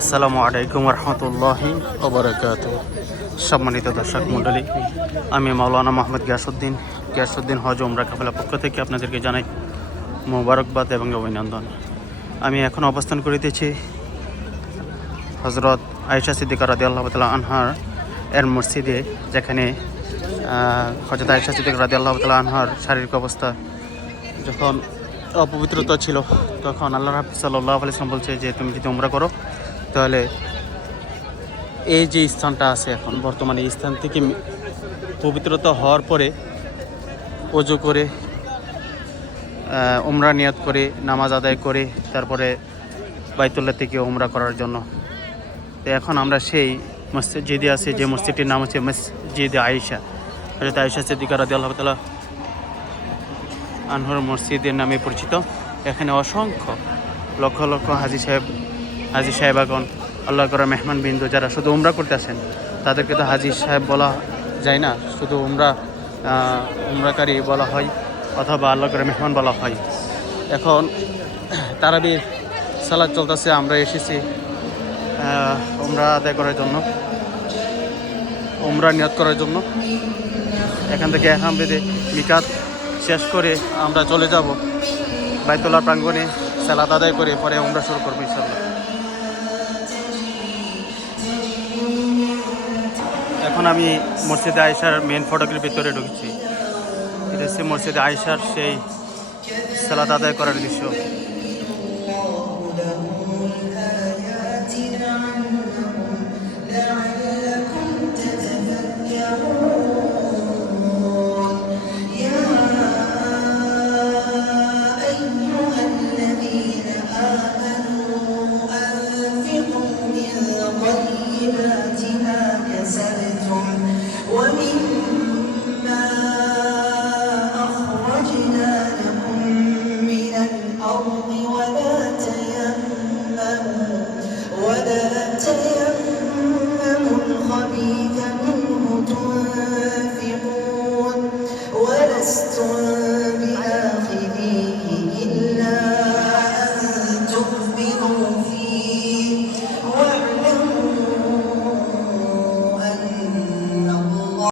আসসালামু আলাইকুম রহমতুল্লাহি ওবরাকাতুহু। সম্মানিত দর্শক মণ্ডলী, আমি মাওলানা মোহাম্মদ গিয়াসউদ্দিন হজ উমরা কাফেলা পক্ষ থেকে আপনাদেরকে জানাই মোবারকবাদ এবং অভিনন্দন। আমি এখন অবস্থান করিতেছি হজরত আয়েশা সিদ্দিকা রাদিয়াল্লাহু তাআলা আনহার এর মসজিদে, যেখানে হজরত আয়েশা সিদ্দিকা রাদিয়াল্লাহু তাআলা আনহার শারীরিক অবস্থা যখন অপবিত্রতা ছিল, তখন আল্লাহ রাসূল সাল্লাল্লাহু আলাইহি ওয়াসাল্লাম বলছে যে তুমি যদি উমরা করো তাহলে এই যে স্থানটা আছে এখন বর্তমানে, এই স্থান থেকে পবিত্রতা হওয়ার পরে ওযু করে উমরা নিয়ত করে নামাজ আদায় করে তারপরে বাইতুল্লাহ থেকে উমরা করার জন্য। তো এখন আমরা সেই মসজিদে আছি, যে মসজিদটির নাম হচ্ছে মসজিদে আয়েশা, হযরত আয়েশা সিদ্দিকা রাদিয়াল্লাহু তাআলা আনহার মসজিদের নামে পরিচিত। এখানে অসংখ্য লক্ষ লক্ষ হাজি সাহেবাগণ, আল্লাহ করা মেহমান বিন্দু যারা শুধু উমরা করতে আসেন, তাদেরকে তো হাজি সাহেব বলা যায় না, শুধু উমরাকারী বলা হয় অথবা আল্লাহ করে মেহমান বলা হয়। এখন তারাবির সালাত চলতেছে, আমরা এসেছি উমরা আদায় করার জন্য, উমরা নিয়ত করার জন্য। এখান থেকে এহরাম বেঁধে মিকাত শেষ করে আমরা চলে যাব বাইতুল্লাহ প্রাঙ্গণে, সালাত আদায় করে পরে উমরা শুরু করবো ইনশাআল্লাহ। এখন আমি মসজিদে আয়েশার মেন ফটকের ভিতরে ঢুকছি। এটা হচ্ছে মসজিদে আয়েশার সেই সালাত আদায় করার দৃশ্য। ومن